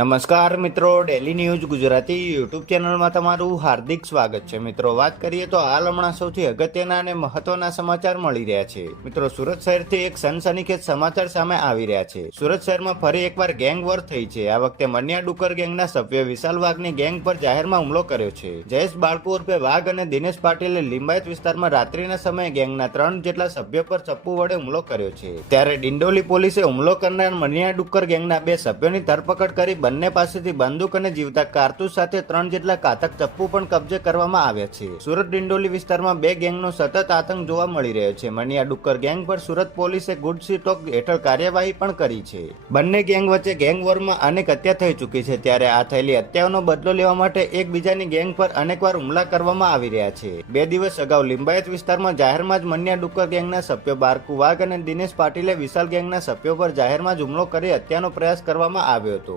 નમસ્કાર મિત્રો, daily news Gujarati YouTube ચેનલમાં તમારું હાર્દિક સ્વાગત છે. મિત્રો, વાત કરીએ તો હાલ હમણાં સૌથી અગત્યના અને મહત્વના સમાચાર મળી રહ્યા છે. મિત્રો, સુરત શહેરથી એક સનસનીખેજ સમાચાર સામે આવી રહ્યા છે. સુરત શહેરમાં ફરી એકવાર ગેંગ વોર થઈ છે. આ વખતે મન્યા ડુક્કર ગેંગના સભ્ય વિશાલ વાઘની ગેંગ પર જાહેરમાં હુમલો કર્યો છે. જયેશ બાળકો ઉર્ફે વાઘ અને દિનેશ પાટીલે લિંબાયત વિસ્તારમાં રાત્રિના સમયે ગેંગના 3 જેટલા સભ્યો પર ચપ્પુ વડે હુમલો કર્યો છે. ત્યારે ડિંડોલી પોલીસે હુમલો કરનાર મન્યા ડુક્કર ગેંગના 2 સભ્યોની ધરપકડ કરી બંને પાસેથી બંદૂક અને જીવતા કારતૂસ સાથે 3 જેટલા ઘાતક ચપ્પુ પણ કબજે કરવામાં આવ્યા છે. સુરત ડિંડોલી વિસ્તારમાં 2 ગેંગનો સતત આતંક જોવા મળી રહ્યો છે. મન્યા ડુક્કર ગેંગ પર સુરત પોલીસે ગુડ સ્ટોક હેઠળ કાર્યવાહી પણ કરી છે. બંને ગેંગ વચ્ચે ગેંગ વોરમાં અનેક હત્યા થઈ ચૂકી છે. ત્યારે આ થયેલી હત્યાઓનો બદલો લેવા માટે એકબીજાની ગેંગ પર અનેકવાર હુમલા કરવામાં આવી રહ્યા છે. 2 દિવસ અગાઉ લિંબાયત વિસ્તારમાં જાહેરમાં જ મન્યા ડુક્કર ગેંગના સભ્યો બારકુ વાઘ અને દિનેશ પાટીલે વિશાલ ગેંગના સભ્યો પર જાહેરમાં જ હુમલો કરી હત્યાનો પ્રયાસ કરવામાં આવ્યો હતો.